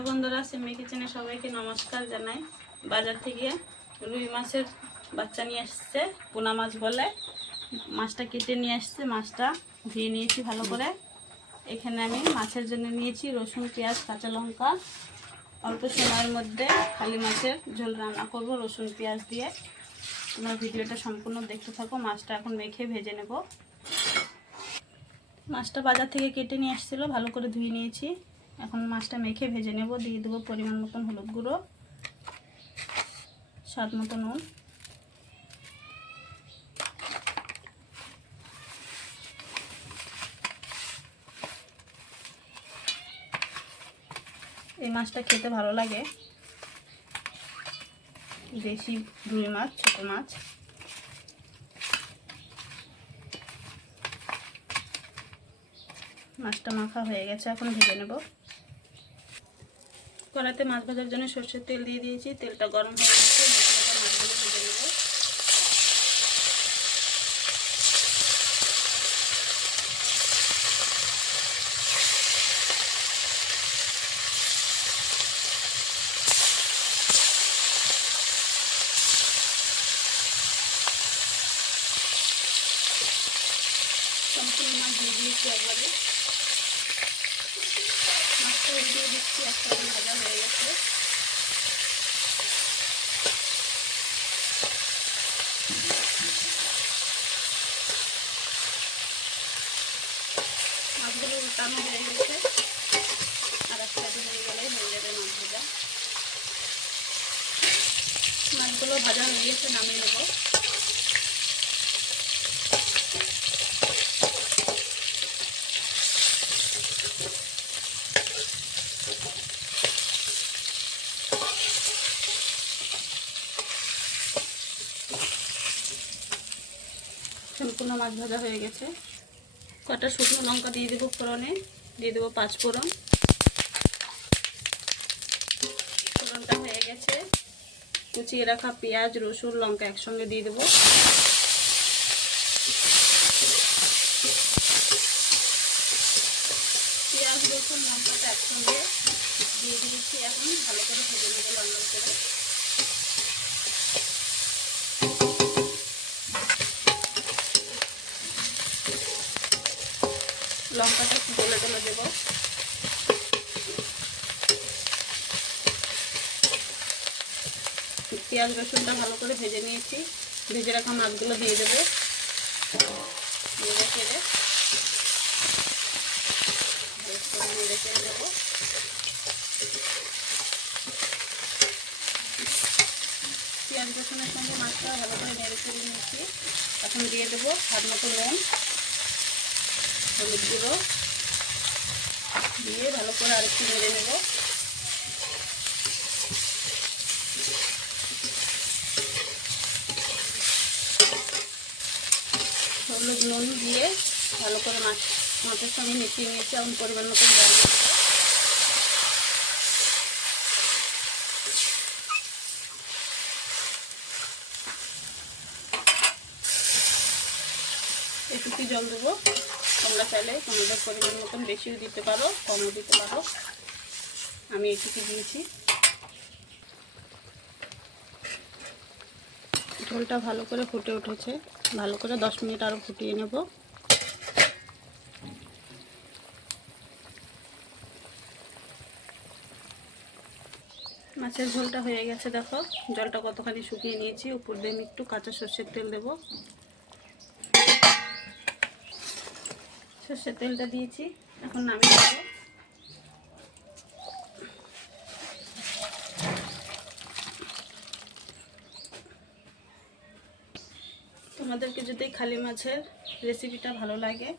Hello বন্ধুরা, সিমি কিচেনে সবাইকে নমস্কার জানাই। বাজার থেকে রুই মাছের বাচ্চা নিয়ে আসছে, পোনা মাছ বলে। মাছটা কেটে নিয়ে আসছে, মাছটা ধুয়ে নিয়েছি ভালো করে। এখানে আমি মাছের জন্য নিয়েছি রসুন, পেঁয়াজ, কাঁচা লঙ্কা। অল্প সময়ের মধ্যে খালি মাছের ঝোল রান্না করব রসুন পেঁয়াজ দিয়ে। তোমরা ভিডিওটা সম্পূর্ণ দেখতে থাকো। মাছটা এখন মেখে ভেজে নেব। মাছটা বাজার থেকে কেটে নিয়ে আসছিল, ভালো করে ধুয়ে নিয়েছি। এখন মাছটা মেখে ভেজে নেব। দিয়ে দেবো পরিমাণ মতন হলুদ গুঁড়ো, স্বাদ মতো নুন, এই মাছটা খেতে ভালো লাগে, দেশি রুই মাছ, ছোট মাছ। মাছটা মাখা হয়ে গেছে, এখন ভেজে নেব। কড়াইতে মাছ ভাজার জন্য সরষের তেল দিয়ে দিয়েছি, তেলটা গরম হয়ে গেছে। মাছগুলো ভেজে নেব। সম্পূর্ণ মাছ দিয়ে দিয়েছি একবারে। মাছটা দিয়ে দিচ্ছি, একটা ভাজা হয়ে গেছে। মাছগুলো উল্টানো হয়ে গেছে, আর একটা হয়ে গেলেই হয়ে যাবে মাছ ভাজা। মাছগুলো ভাজা হয়ে গেছে, নামিয়ে নেব। সম্পূর্ণ মাছ ভাজা হয়ে গেছে। কটা শুকনো লঙ্কা দিয়ে দেবো ফোড়নে, দিয়ে দেবো 5 ফোড়ন। ফোড়নটা হয়ে গেছে, কুচিয়ে রাখা পেঁয়াজ, রসুন, লঙ্কা একসঙ্গে দিয়ে দেবো। পেঁয়াজ, রসুন, লঙ্কাটা একসঙ্গে দিয়ে দিয়েছি। এখন ভালো করে ভেজে নেবো লঙ্কার করে। লঙ্কাটা গলে গলে দেবো। পেঁয়াজ রসুনটা ভালো করে ভেজে নিয়েছি। ভেজে রাখা মাছগুলো দিয়ে দেবো। নেড়ে চেড়ে নেড়ে চেড়ে দেবো। পেঁয়াজ রসুনের সঙ্গে মাছটা ভালো করে নেড়ে চেড়ে নিয়েছি। এখন দিয়ে দেবো স্বাদ মতো নুন, হলুদ গুঁড়ো দিয়ে ভালো করে আরেকটু নেড়ে নেব। হলুদ নুন দিয়ে ভালো করে মাছের সঙ্গে মিশিয়ে নিয়েছি। এখন পরিমাণ মতো জল দিয়ে দেবো। একটু জল দেবো। তোমরা চাইলে তোমাদের পরিমাণ মতন বেশিও দিতে পারো, কমও দিতে পারো। আমি একটু দিয়েছি। ঝোলটা ভালো করে ফুটে উঠেছে, ভালো করে 10 মিনিট আরও ফুটিয়ে নেব। মাছের ঝোলটা হয়ে গেছে, দেখো জলটা কতখানি শুকিয়ে নিয়েছি। উপর দিয়ে আমি একটু কাঁচা সর্ষের তেল দেবো। সর্ষের তেলটা দিয়েছি, এখন নামিয়ে দেবো। তোমাদেরকে যদি খালি মাছের রেসিপিটা ভালো লাগে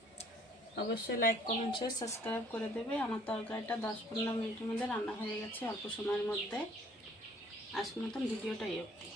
অবশ্যই লাইক, কমেন্ট, শেয়ার, সাবস্ক্রাইব করে দেবে। আমার তরকারিটা 10-15 মিনিটের মধ্যে রান্না হয়ে গেছে, অল্প সময়ের মধ্যে। আজকের মতন ভিডিওটা এই অবধি।